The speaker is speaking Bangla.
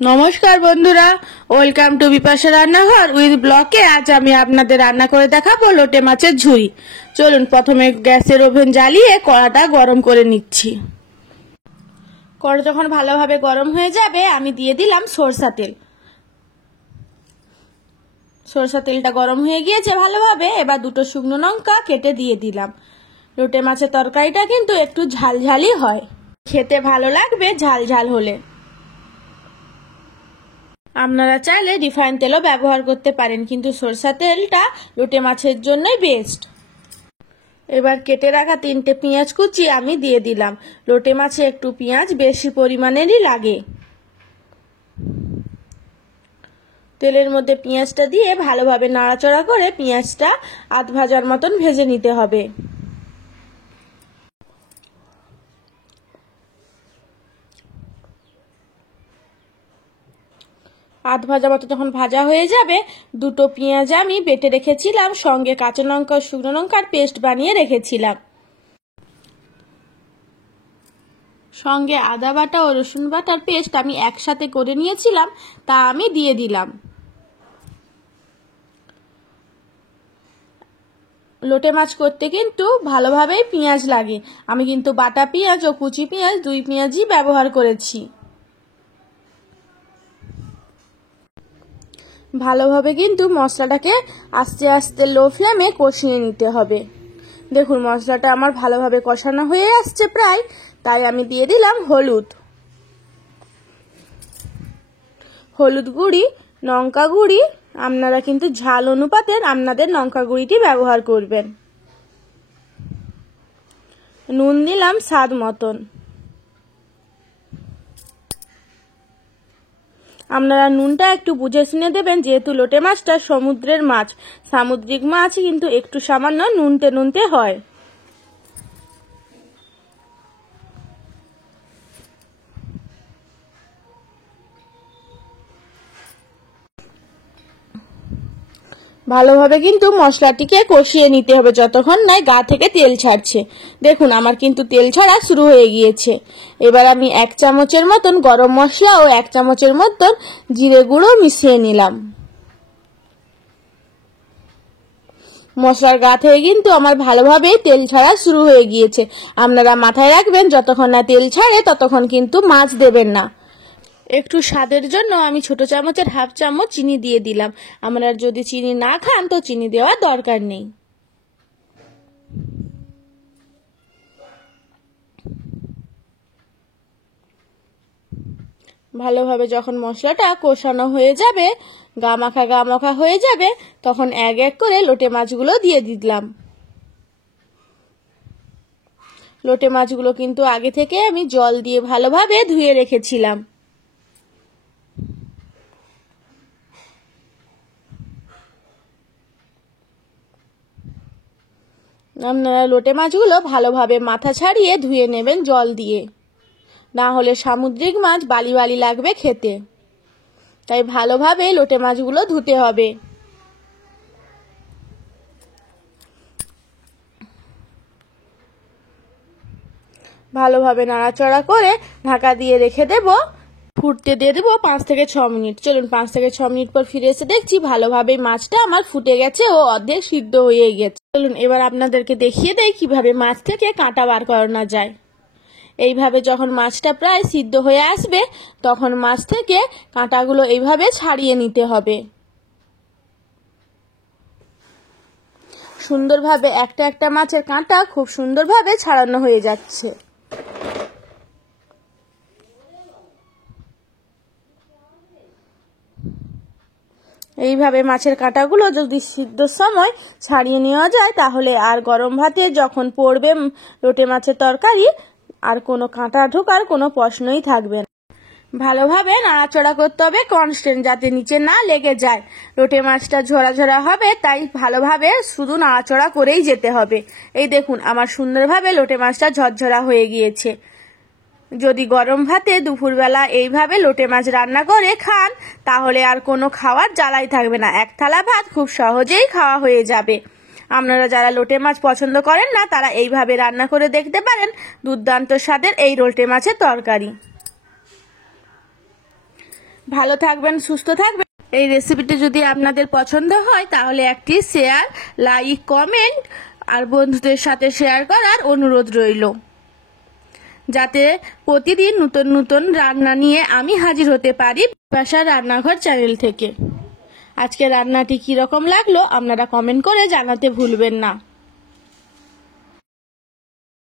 নমস্কার বন্ধুরা, ওয়েলকাম টু বিপাশা রান্নাঘর উইথ ব্লকে। আজ আমি আপনাদের রান্না করে দেখাবো লোটে মাছের ঝুড়ি। চলুন প্রথমে গ্যাসের ওভেন জ্বালিয়ে কড়াটা গরম করে নিচ্ছি। কড়া যখন ভালোভাবে গরম হয়ে যাবে আমি দিয়ে দিলাম সরষা তেল। সরষা তেলটা গরম হয়ে গিয়েছে ভালোভাবে। এবার দুটো শুকনো লঙ্কা কেটে দিয়ে দিলাম। লোটে মাছের তরকারিটা কিন্তু একটু ঝালঝালই হয়, খেতে ভালো লাগবে ঝাল ঝাল হলে। আপনারা চাইলে রিফাইন তেলও ব্যবহার করতে পারেন, কিন্তু সরষা তেলটা লোটে মাছের জন্যই বেস্ট। এবার কেটে রাখা 3টে পেঁয়াজ কুচি আমি দিয়ে দিলাম। লোটে মাছে একটু পেঁয়াজ বেশি পরিমাণেরই লাগে। তেলের মধ্যে পেঁয়াজটা দিয়ে ভালোভাবে নাড়াচাড়া করে পেঁয়াজটা আধ ভাজার মতন ভেজে নিতে হবে। আধ ভাজা মতো যখন ভাজা হয়ে যাবে, দুটো পেঁয়াজ আমি বেটে রেখেছিলাম, সঙ্গে কাঁচা লঙ্কা ও শুকনো লঙ্কার পেস্ট বানিয়ে রেখেছিলাম, সঙ্গে আদা বাটা ও রসুন বাটার পেস্ট আমি একসাথে করে নিয়েছিলাম, তা আমি দিয়ে দিলাম। লোটে মাছ করতে কিন্তু ভালোভাবেই পেঁয়াজ লাগে। আমি কিন্তু বাটা পেঁয়াজ ও কুচি পেঁয়াজ দুই পেঁয়াজই ব্যবহার করেছি। ভালোভাবে কিন্তু মশলাটাকে আস্তে আস্তে লো ফ্লেমে কষিয়ে নিতে হবে। দেখুন মশলাটা আমার ভালোভাবে কষানো হয়ে আসছে প্রায়, তাই আমি দিয়ে দিলাম হলুদ গুঁড়ি, লঙ্কা গুঁড়ি। আপনারা কিন্তু ঝাল অনুপাতে আপনাদের লঙ্কা গুঁড়িটি ব্যবহার করবেন। নুন দিলাম স্বাদ মতন। আপনারা নুনটা একটু বুঝে শুনে দেবেন, যেহেতু লোটে মাছটা সমুদ্রের মাছ। সামুদ্রিক মাছ কিন্তু একটু সামান্য নুনতে হয়। ভালোভাবে কিন্তু মশলাটিকে কষিয়ে নিতে হবে যতক্ষণ না গা থেকে তেল ছাড়ছে। দেখুন আমার কিন্তু তেল ছাড়া শুরু হয়ে গিয়েছে। এবার আমি 1 চামচের মতন গরম মশলা ও 1 চামচের মতন জিরে গুঁড়ো মিশিয়ে নিলাম। মশলার গা থেকে কিন্তু আমার ভালোভাবে তেল ছাড়া শুরু হয়ে গিয়েছে। আপনারা মাথায় রাখবেন, যতক্ষণ না তেল ছাড়ে ততক্ষণ কিন্তু মাছ দেবেন না। একটু স্বাদের জন্য আমি ছোট চামচের হাফ চামচ চিনি দিয়ে দিলাম। আপনারা যদি চিনি না খান তো চিনি দেওয়ার দরকার নেই। ভালোভাবে যখন মশলাটা কষানো হয়ে যাবে, গা মাখা হয়ে যাবে, তখন এক এক করে লোটে মাছগুলো দিয়ে দিলাম। লোটে মাছগুলো কিন্তু আগে থেকে আমি জল দিয়ে ভালোভাবে ধুয়ে রেখেছিলাম। আপনারা লোটে মাছগুলো ভালোভাবে মাথা ছাড়িয়ে ধুয়ে নেবেন জল দিয়ে, না হলে সামুদ্রিক মাছ বালি বালি লাগবে খেতে। তাই ভালোভাবে লোটে মাছগুলো ধুতে হবে। ভালোভাবে নাড়াচাড়া করে ঢাকা দিয়ে রেখে দেব, ফুটতে দিয়ে দেবো 5 থেকে 6 মিনিট। চলুন 5 থেকে 6 মিনিট পর ফিরে এসে দেখছি ভালোভাবে মাছটা আমার ফুটে গেছে ও অর্ধেক সিদ্ধ হয়ে গেছে। চলুন এবার আপনাদেরকে দেখিয়ে দেই কিভাবে মাছ থেকে কাঁটা বার করানো যায়। এইভাবে যখন মাছটা প্রায় সিদ্ধ হয়ে আসবে, তখন মাছ থেকে কাঁটাগুলো এইভাবে ছাড়িয়ে নিতে হবে। সুন্দরভাবে একটা একটা মাছের কাঁটা খুব সুন্দরভাবে ছাড়ানো হয়ে যাচ্ছে। এইভাবে মাছের কাঁটাগুলো যদি সিদ্ধর সময় ছাড়িয়ে নেওয়া যায়, তাহলে আর গরম ভাতে যখন পড়বে লোটে মাছের তরকারি, আর কোনো কাঁটা ঢোকার কোনো প্রশ্নই থাকবে না। ভালোভাবে নাড়াচাড়া করতে হবে কনস্ট্যান্ট, যাতে নিচে না লেগে যায়। লোটে মাছটা ঝরা ঝরা হবে, তাই ভালোভাবে শুধু নাড়াচাড়া করেই যেতে হবে। এই দেখুন আমার সুন্দরভাবে লোটে মাছটা ঝরঝরা হয়ে গিয়েছে। যদি গরম ভাতে দুপুরবেলা এইভাবে লোটে মাছ রান্না করে খান, তাহলে আর কোনো খাওয়ার জ্বালাই থাকবে না। এক থালা ভাত খুব সহজেই খাওয়া হয়ে যাবে। আপনারা যারা লোটে মাছ পছন্দ করেন না, তারা এইভাবে রান্না করে দেখতে পারেন। দুর্দান্ত স্বাদের এই লোটে মাছের তরকারি। ভালো থাকবেন, সুস্থ থাকবেন। এই রেসিপিটি যদি আপনাদের পছন্দ হয় তাহলে একটি শেয়ার, লাইক, কমেন্ট আর বন্ধুদের সাথে শেয়ার করার অনুরোধ রইল, যাতে প্রতিদিন নতুন নতুন রান্না নিয়ে আমি হাজির হতে পারি বিপাশা রান্নাঘর চ্যানেল থেকে। আজকে রান্নাটি কীরকম লাগলো আপনারা কমেন্ট করে জানাতে ভুলবেন না।